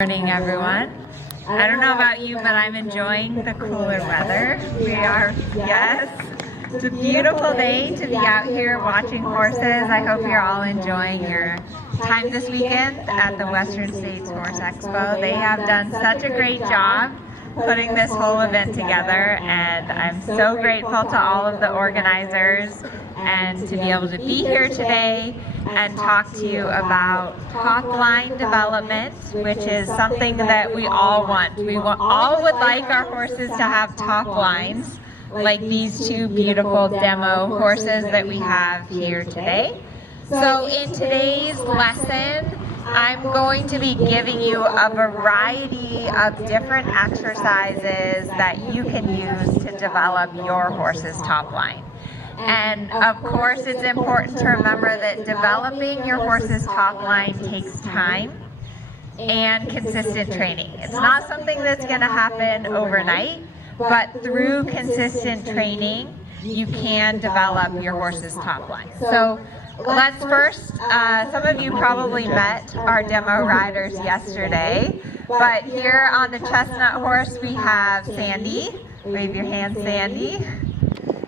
Morning, everyone. I don't know about you, but I'm enjoying the cooler weather. Yes, it's a beautiful day to be out here watching horses. I hope you're all enjoying your time this weekend at the Western States Horse Expo. They have done such a great job putting this whole event together, and I'm so grateful to all of the organizers and to be able to be here today and talk to you about top-line development, which is something that we all want. All would like our horses to have top lines, like these two beautiful demo horses that we have here today. So in today's lesson, I'm going to be giving you a variety of different exercises that you can use to develop your horse's top line. And of course, it's important to remember that developing your horse's top line takes time and consistent training. It's not something that's going to happen overnight, but through consistent training, you can develop your horse's top line. So let's first, some of you probably met our demo riders yesterday, but here on the chestnut horse we have Sandy. Wave your hand, Sandy.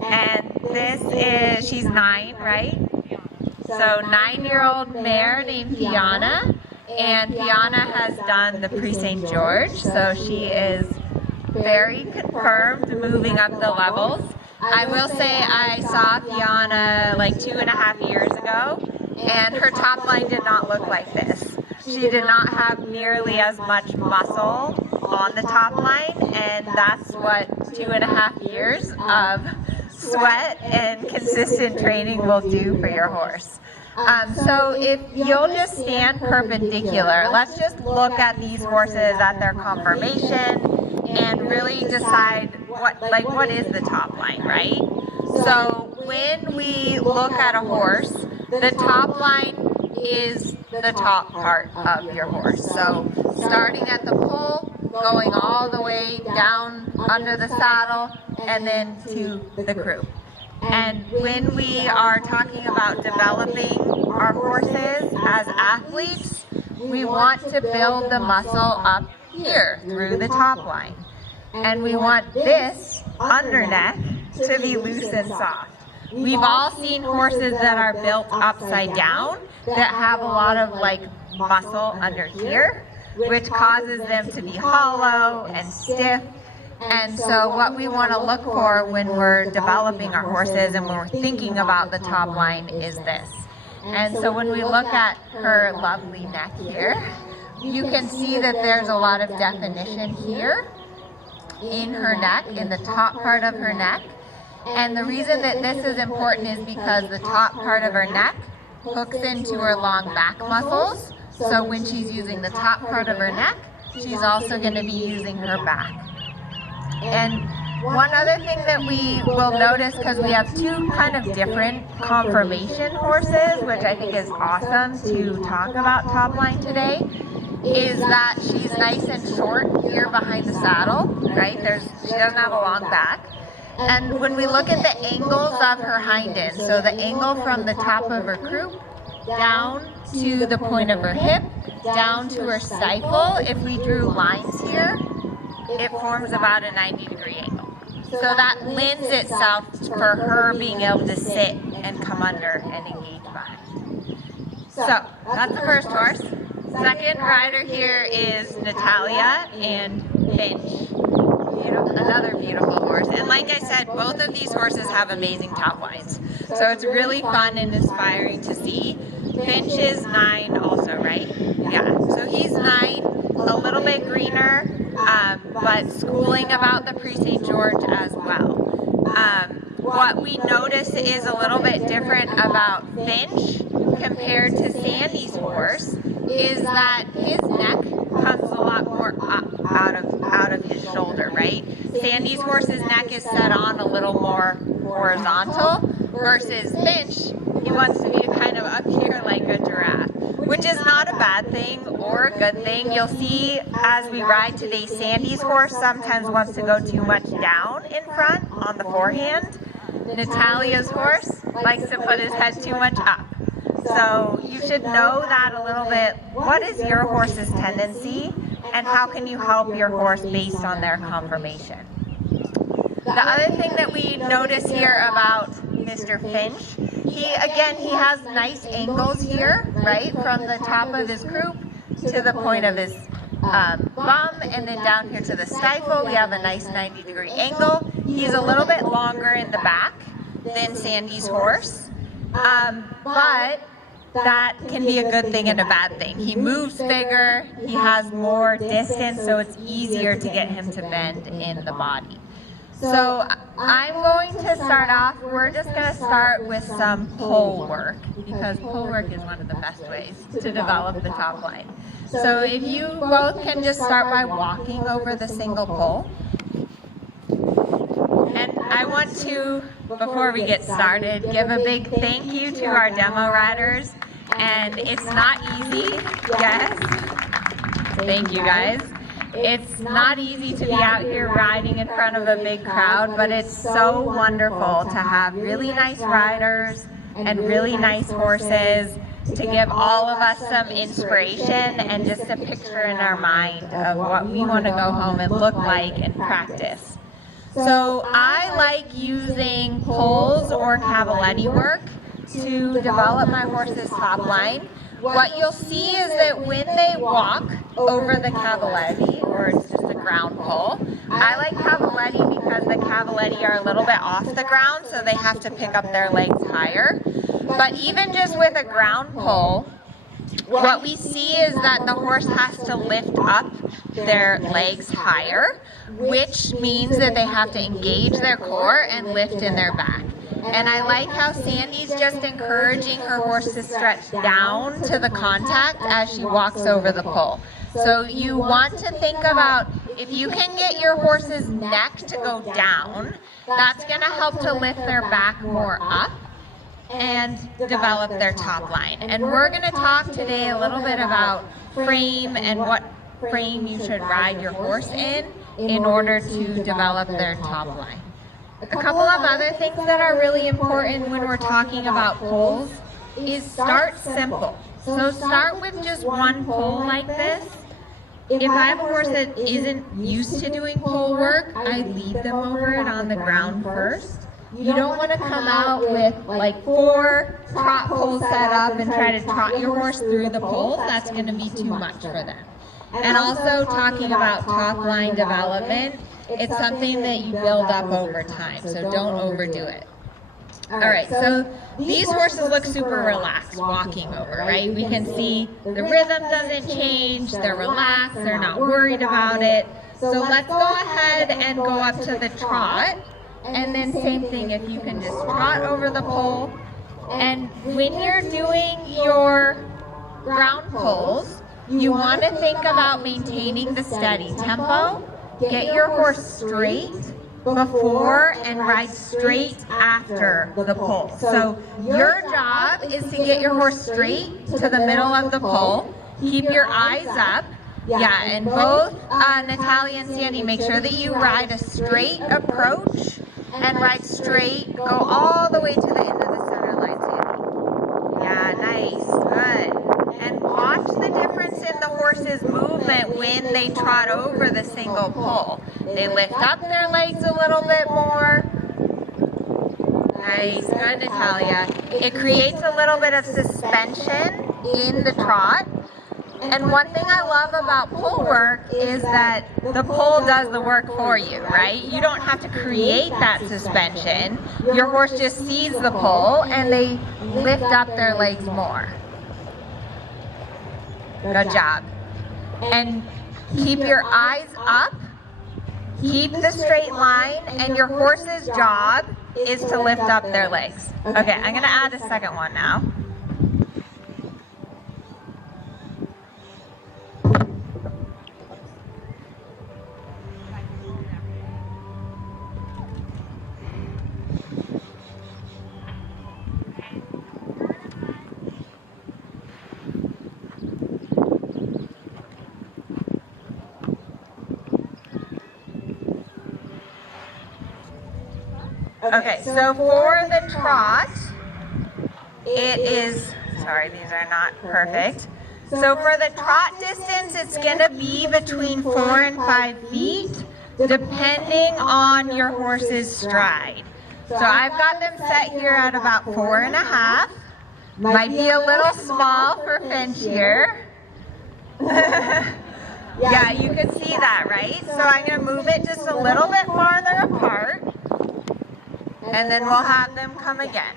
And this is, she's 9, right? So 9-year-old mare named Fiona, and Fiona has done the Pre-St. George, so she is very confirmed moving up the levels. I will say I saw Fiona like 2.5 years ago, and her top line did not look like this. She did not have nearly as much muscle on the top line, and that's what 2.5 years of sweat and consistent training will do for your horse. So if you'll just stand perpendicular, let's just look at these horses at their conformation and really decide what is the top line, right? So when we look at a horse, the top line is the top part of your horse. So starting at the poll, going all the way down under the saddle, and then to the croup. And when we are talking about developing our horses as athletes, we want to build the muscle up here through the top line. And we want this under neck to be loose and soft. We've all seen horses that are built upside down that have a lot of muscle under here, which causes them to be hollow and stiff. And so what we want to look for when we're developing our horses and when we're thinking about the top line is this. And so when we look at her lovely neck here, you can see that there's a lot of definition here in her neck, in the top part of her neck. And the reason that this is important is because the top part of her neck hooks into her long back muscles. So when she's using the top part of her neck, she's also going to be using her back. And one other thing that we will notice, because we have two kind of different conformation horses, which I think is awesome to talk about top line today, is that she's nice and short here behind the saddle, right? She doesn't have a long back. And when we look at the angles of her hind end, so the angle from the top of her croup down to the point of her hip, down to her stifle, if we drew lines here, it forms about a 90-degree angle. So that lends itself for her being able to sit and come under and engage behind. So that's the first horse. Second rider here is Natalia and Finch. Another beautiful horse. And like I said, both of these horses have amazing top lines. So it's really fun and inspiring to see. Finch is 9 also, right? Yeah, so he's 9, a little bit greener, but schooling about the Pre-St. George as well. What we notice is a little bit different about Finch compared to Sandy's horse is that his neck comes a lot more up out of his shoulder, right? Sandy's horse's neck is set on a little more horizontal versus Finch, he wants to be kind of up here like a giraffe, which is not a bad thing or a good thing. You'll see as we ride today, Sandy's horse sometimes wants to go too much down in front on the forehand. Natalia's horse likes to put his head too much up. So you should know that a little bit. What is your horse's tendency? and how can you help your horse based on their conformation. The other thing that we notice here about Mr. Finch, he has nice angles here, right, from the top of his croup to the point of his bum, and then down here to the stifle, we have a nice 90-degree angle. He's a little bit longer in the back than Sandy's horse, but that can be a good thing and a bad thing. He moves bigger, he has more distance, so it's easier to get him to bend in the body. So I'm going to start off, we're just going to start with some pole work, because pole work is one of the best ways to develop the top line. So if you both can just start by walking over the single pole. And I want to, before we get started, give a big thank you to our demo riders. And it's not easy, yes, thank you guys. It's not easy to be out here riding in front of a big crowd, but it's so wonderful to have really nice riders and really nice horses to give all of us some inspiration and just a picture in our mind of what we want to go home and look like and practice. So I like using poles or cavaletti work to develop my horse's top line. What you'll see is that when they walk over the cavaletti, or it's just a ground pole, I like cavaletti because the cavaletti are a little bit off the ground, so they have to pick up their legs higher. But even just with a ground pole, what we see is that the horse has to lift up their legs higher, which means that they have to engage their core and lift in their back. And I like how Sandy's just encouraging her horse to stretch down to the contact as she walks over the pole. So you want to think about, if you can get your horse's neck to go down, that's going to help to lift their back more up and develop their top line. And we're going to talk today a little bit about frame and what frame you should ride your horse in order to develop their top line. A couple of other things that are really important when we're talking about poles is start simple. So start with just one pole like this. If I have a horse that isn't used to doing pole work, I lead them over it on the ground first. You don't want to come out with like 4 trot poles set up and try to trot your horse through the poles. That's going to be too much for them. And also talking about top line development, it's something that you build up over time, so don't overdo it. All right, so these horses look super relaxed walking over, right? We can see the rhythm doesn't change, they're relaxed, they're not worried about it. So let's go ahead and go up to the trot, and then same thing, if you can just trot over the pole. And when you're doing your ground poles, you want to think about maintaining the steady tempo. Get your horse straight before and ride straight after the pole. So your job is to get your horse straight to the middle of the pole. Keep your eyes up. Yeah, and both Natalia and Sandy, make sure that you ride a straight approach and ride straight. Go all the way to the end of the center line, Sandy. Yeah, nice, good. And watch the difference in the horse's movement when they trot over the single pole. They lift up their legs a little bit more. Nice, good, Natalia. It creates a little bit of suspension in the trot. And one thing I love about pole work is that the pole does the work for you, right? You don't have to create that suspension. Your horse just sees the pole and they lift up their legs more. Good job. And keep your eyes up, keep the straight line, and your horse's job is to lift up their legs. Okay, I'm going to add a second one now. Okay, so for the trot, it is, sorry, these are not perfect. So for the trot distance, it's going to be between 4 and 5 feet, depending on your horse's stride. So I've got them set here at about 4.5. Might be a little small for Finch here. Yeah, you can see that, right? So I'm going to move it just a little bit farther apart, and then we'll have them come again.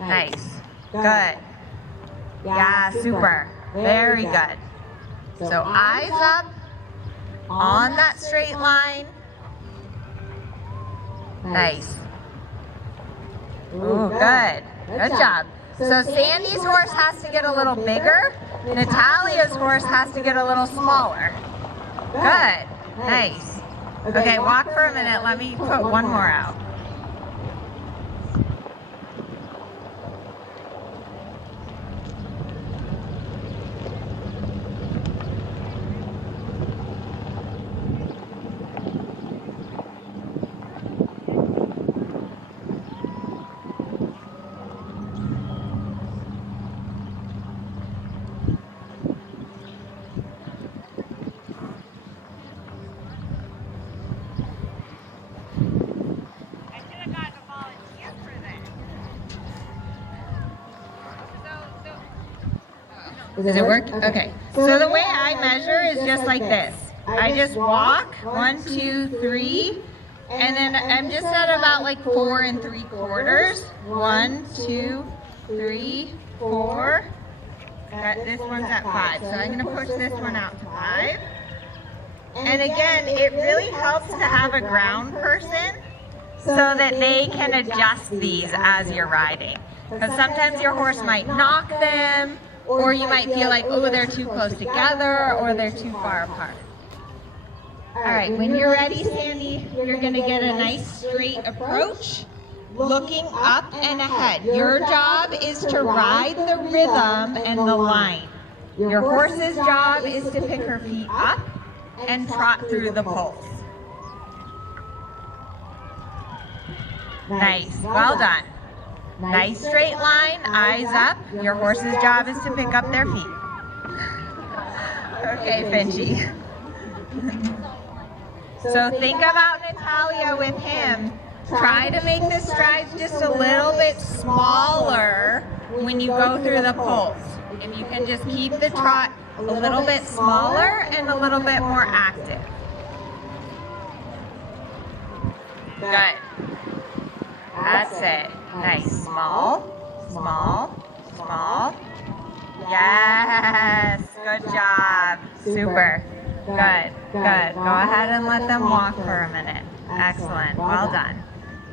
Nice. Good. Yeah, super. Very good. So eyes up on that straight line. Nice. Ooh, good. Good job. So Sandy's horse has to get a little bigger. Natalia's horse has to get a little smaller. Good. Nice. Okay, walk for a minute. Let me put one more out. Does it work? Okay. So the way I measure is just like this. I just walk 1, 2, 3, and then I'm just at about like 4 3/4. 1, 2, 3, 4. This one's at 5. So I'm going to push this one out to 5. And again, it really helps to have a ground person so that they can adjust these as you're riding. Because sometimes your horse might knock them, or you might feel like, oh, they're too close together, or they're too far apart. All right, when you're ready, Sandy, you're going to get a nice straight approach, looking up and ahead. Your job is to ride the rhythm and the line. Your horse's job is to pick her feet up and trot through the pulse. Nice, well done. Nice straight line, eyes up. Your horse's job is to pick up their feet. Okay, Finchy. So think about Natalia with him. Try to make the strides just a little bit smaller when you go through the pulse. If you can just keep the trot a little bit smaller and a little bit more active. Good. That's it. Nice. Small, small, small. Yes. Good job. Super. Good. Good. Go ahead and let them walk for a minute. Excellent. Well done.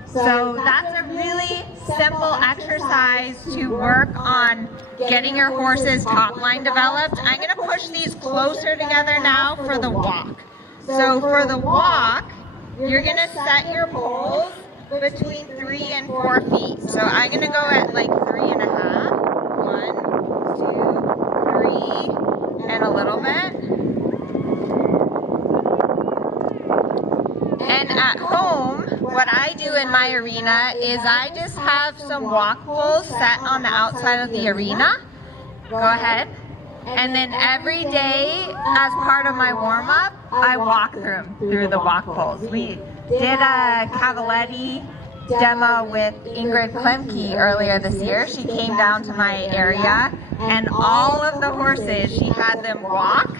So that's a really simple exercise to work on getting your horse's top line developed. I'm going to push these closer together now for the walk. So for the walk, you're going to set your poles between 3 and 4 feet. So I'm going to go at like 3.5. 1, 2, 3, and a little bit. And at home, what I do in my arena is I just have some walk poles set on the outside of the arena. Go ahead. And then every day, as part of my warm-up, I walk through the walk poles. We did a Cavaletti demo with Ingrid Klemke earlier this year. She came down to my area, and all of the horses, she had them walk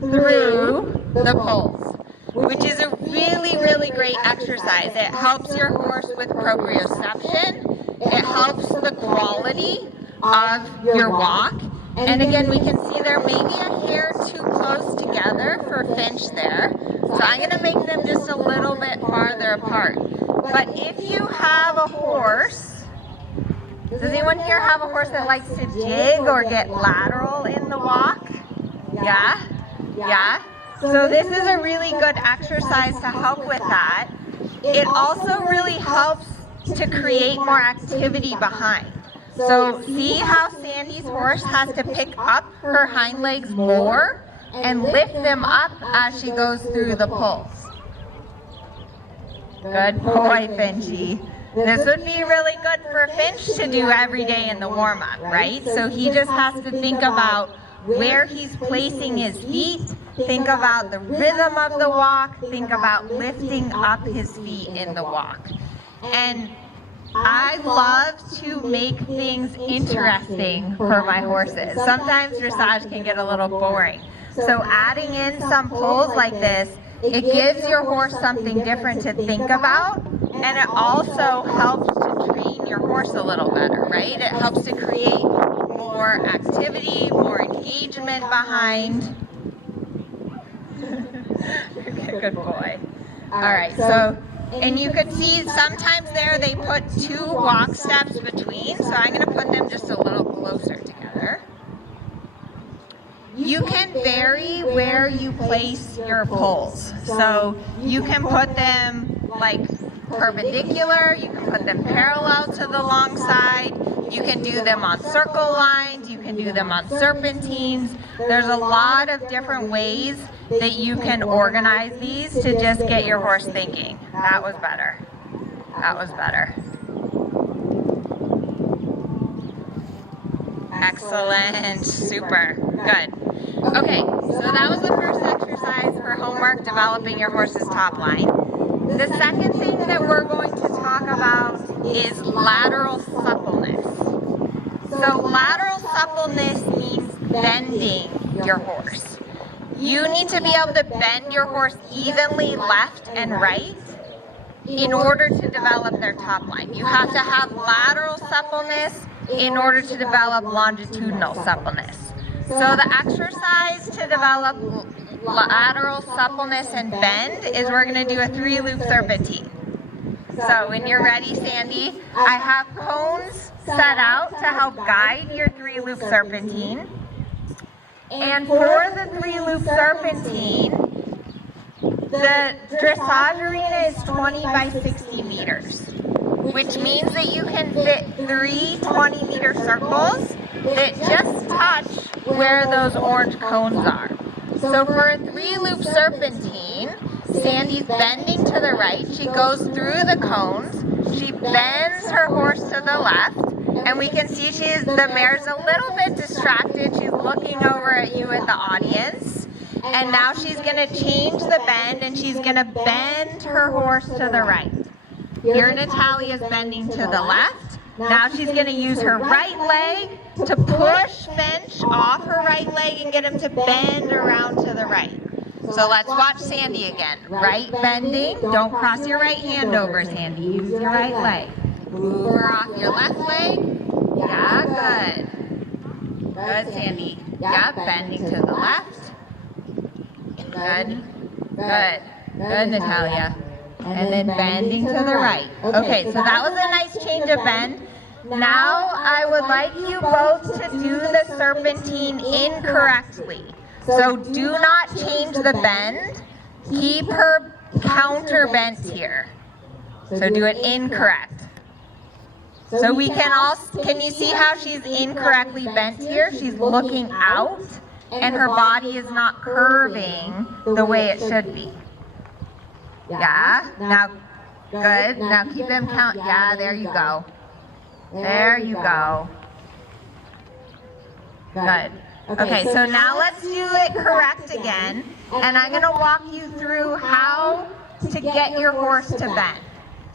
through the poles, which is a really, really great exercise. It helps your horse with proprioception. It helps the quality of your walk. And again, we can see there may be a hair too close together for Finch there. So I'm going to make them just a little bit farther apart. But if you have a horse, does anyone here have a horse that likes to jig or get lateral in the walk? Yeah? Yeah? So this is a really good exercise to help with that. It also really helps to create more activity behind. So see how Sandy's horse has to pick up her hind legs more and lift them up as she goes through the pulse. Good boy, Finchy. This would be really good for Finch to do every day in the warm-up, right? So he just has to think about where he's placing his feet, think about the rhythm of the walk, think about lifting up his feet in the walk. And I love to make things interesting for my horses. Sometimes dressage can get a little boring. So adding in some pulls like this, it gives your horse something different to think about, and it also helps to train your horse a little better, right? It helps to create more activity, more engagement behind. Okay, good boy. All right, so, and you could see sometimes there they put 2 walk steps between, so I'm going to put them just a little closer together. You can vary where you place your pulls. So you can put them like perpendicular, you can put them parallel to the long side, you can do them on circle lines, you can do them on serpentines. There's a lot of different ways that you can organize these to just get your horse thinking. That was better. That was better. Excellent, super, good. Okay, so that was the first exercise for homework, developing your horse's top line. The second thing that we're going to talk about is lateral suppleness. So lateral suppleness means bending your horse. You need to be able to bend your horse evenly left and right in order to develop their top line. You have to have lateral suppleness in order to develop longitudinal suppleness. So the exercise to develop lateral suppleness and bend is we're going to do a 3-loop serpentine. So when you're ready, Sandy, I have cones set out to help guide your 3-loop serpentine. And for the 3-loop serpentine, the dressage arena is 20 by 60 meters, which means that you can fit 3 20-meter circles that just touch where those orange cones are. So for a 3-loop serpentine, Sandy's bending to the right. She goes through the cones. She bends her horse to the left. And we can see the mare's a little bit distracted. She's looking over at you at the audience. And now she's going to change the bend, and she's going to bend her horse to the right. Here Natalia's bending to the left. Now she's going to use her right leg to push Finch off her right leg and get him to bend around to the right. So let's watch Sandy again. Right bending. Don't cross your right hand over, Sandy. Use your right leg. Move her off your left leg. Yeah, good. Good, Sandy. Yeah, bending to the left. Good. Good. Good, Natalia. And then bending to the right. Okay, so that was a nice change of bend. Now I would like you both to do the serpentine incorrectly. So do not change the bend. Keep her counter bent here. So do it incorrect. So we can also, can you see how she's incorrectly bent here? She's looking out and her body is not curving the way it should be. Yeah, now, good. Now keep them count. Yeah, there you go. There you go. Good. Okay, so now let's do it correct again. And I'm going to walk you through how to get your horse to bend.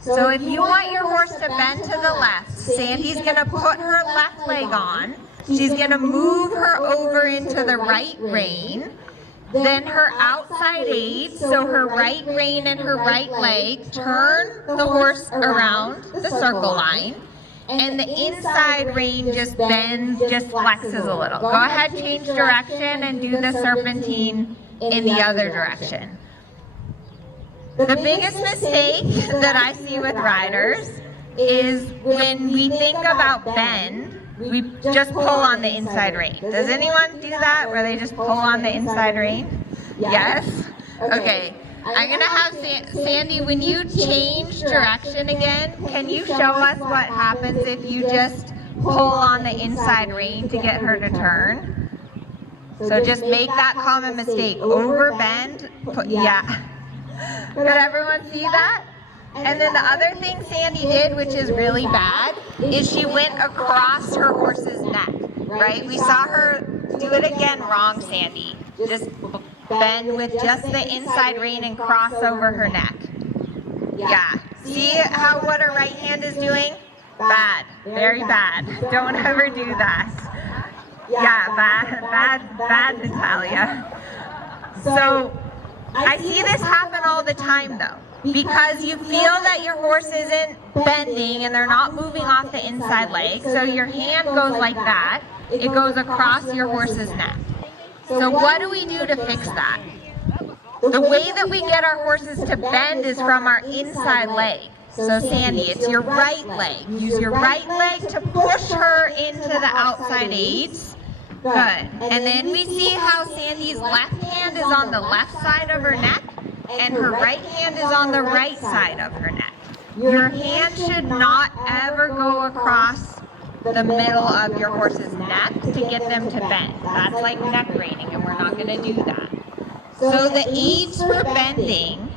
So if you want your horse to bend to the left, Sandy's going to put her left leg on. She's going to move her over into the right rein. Then her outside aid, so her right rein and her right leg, turn the horse around the circle line. And the inside rein just bends, just flexes a little. Go ahead, change direction and do the serpentine in the other direction. The biggest mistake that I see with riders is when we think about bend, we just pull on the inside rein. Does anyone do that where they just pull on the inside rein? Yes? Okay. I'm going to have Sandy, when you change direction again, can you show us what happens if you just pull on the inside rein to get her to turn? So just make that common mistake. Over bend, yeah. Could everyone see that? And then the other thing Sandy did, which is really bad, is she went across her horse's neck, right? We saw her do it again wrong, Sandy. Just bend with just the inside rein and cross over her neck. Yeah. See how what her right hand is doing? Bad. Very bad. Don't ever do that. Yeah, bad, Natalia. So I see this happen all the time though, because you feel that your horse isn't bending and they're not moving off the inside leg. So your hand goes like that. It goes across your horse's neck. So what do we do to fix that? The way that we get our horses to bend is from our inside leg. So Sandy, it's your right leg. Use your right leg to push her into the outside aids. Good. And then we see how Sandy's left hand is on the left side of her neck and her right hand is on the right side of her neck. Your hand should not ever go across the middle of your horse's neck to get them to bend. That's like neck reining, and we're not going to do that. So the aids for bending,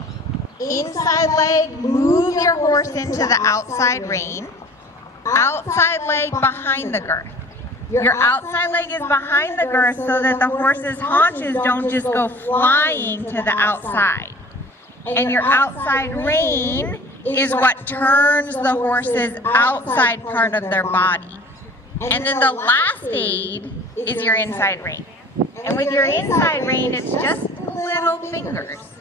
inside leg, move your horse into the outside rein, outside leg behind the girth. Your outside leg is behind the girth so that the horse's haunches don't just go flying to the outside. And your outside rein is what turns the horse's outside part of their body. And then the last aid is your inside rein. And with your inside rein, it's just little fingers.